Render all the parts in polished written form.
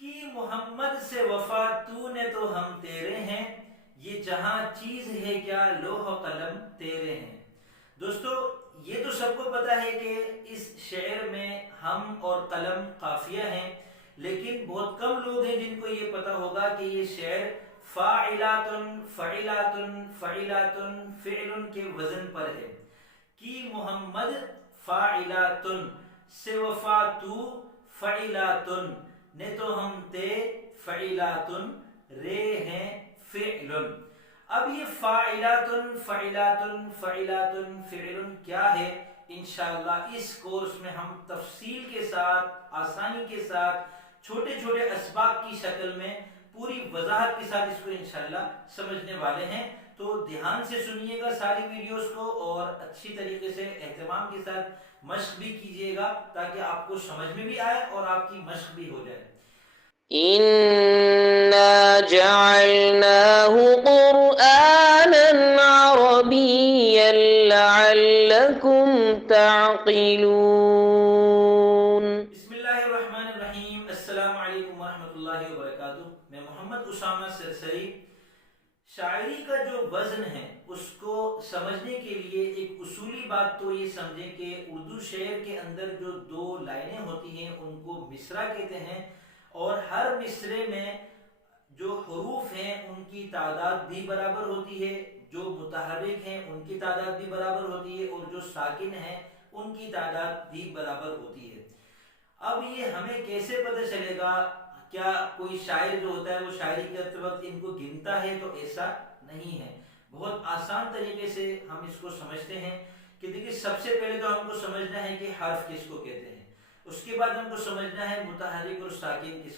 کہ محمد سے وفا تو نے تو ہم تیرے ہیں، یہ جہاں چیز ہے کیا لوح و قلم تیرے ہیں۔ دوستو یہ تو سب کو پتا ہے کہ اس شعر میں ہم اور قلم قافیہ ہیں، لیکن بہت کم لوگ ہیں جن کو یہ پتا ہوگا کہ یہ شعر فاعلاتن فعلاتن فعلاتن فعل کے وزن پر ہے۔ کہ محمد فاعلاتن سے وفا تو فعلاتن نے تو ہم تے فعلاتن رے ہیں فعل۔ اب یہ فاعلاتن فعلاتن فعلاتن فعل کیا ہے، انشاءاللہ اس کورس میں ہم تفصیل کے ساتھ، آسانی کے ساتھ، چھوٹے چھوٹے اسباق کی شکل میں پوری وضاحت کے ساتھ اس کو انشاءاللہ سمجھنے والے ہیں۔ تو دھیان سے سنیے گا ساری ویڈیوز کو اور اچھی طریقے سے اہتمام کے ساتھ مشق بھی کیجیے گا تاکہ آپ کو سمجھ میں بھی آئے اور آپ کی مشق بھی ہو جائے۔ إنا جعلناه قرآنا عربيا لعلكم تعقلون۔ بسم اللہ الرحمن الرحیم۔ السلام علیکم ورحمۃ اللہ وبرکاتہ۔ میں محمد اسامہ سرسری۔ شاعری کا جو وزن ہے اس کو سمجھنے کے لیے ایک اصولی بات تو یہ سمجھیں کہ اردو شعر کے اندر جو دو لائنیں ہوتی ہیں ان کو مصرع کہتے ہیں، اور ہر مصرے میں جو حروف ہیں ان کی تعداد بھی برابر ہوتی ہے، جو متحرک ہیں ان کی تعداد بھی برابر ہوتی ہے، اور جو ساکن ہیں ان کی تعداد بھی برابر ہوتی ہے۔ اب یہ ہمیں کیسے پتہ چلے گا؟ کیا کوئی شاعر جو ہوتا ہے وہ شاعری کرتے وقت ان کو گنتا ہے؟ تو ایسا نہیں ہے۔ بہت آسان طریقے سے ہم اس کو سمجھتے ہیں کہ دیکھیے سب سے پہلے تو ہم کو سمجھنا ہے کہ حرف کس کو کہتے ہیں، اس کے بعد ہم کو سمجھنا ہے متحرک اور ساکن کس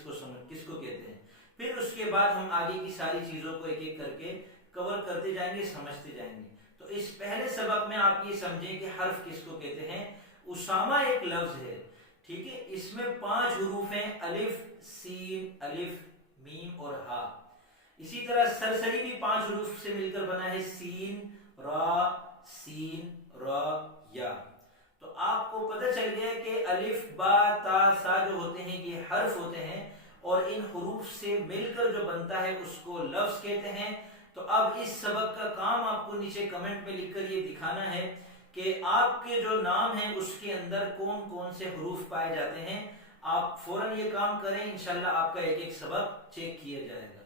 کو کہتے ہیں، پھر اس کے بعد ہم آگے کی ساری چیزوں کو ایک ایک کر کے کور کرتے جائیں گے، سمجھتے جائیں گے۔ تو اس پہلے سبق میں آپ یہ سمجھیں کہ حرف کس کو کہتے ہیں۔ اسامہ ایک لفظ ہے، ٹھیک ہے، اس میں 5 حروف ہیں، الف سین الف میم اور ہا۔ اسی طرح سرسری بھی 5 حروف سے مل کر بنا ہے، سین را سین را یا۔ تو آپ کو پتہ چل گیا کہ الف با تا سا جو ہوتے ہیں یہ حرف ہوتے ہیں، اور ان حروف سے مل کر جو بنتا ہے اس کو لفظ کہتے ہیں۔ تو اب اس سبق کا کام آپ کو نیچے کمنٹ میں لکھ کر یہ دکھانا ہے کہ آپ کے جو نام ہیں اس کے اندر کون کون سے حروف پائے جاتے ہیں۔ آپ فوراً یہ کام کریں، انشاءاللہ آپ کا ایک ایک سبق چیک کیا جائے گا۔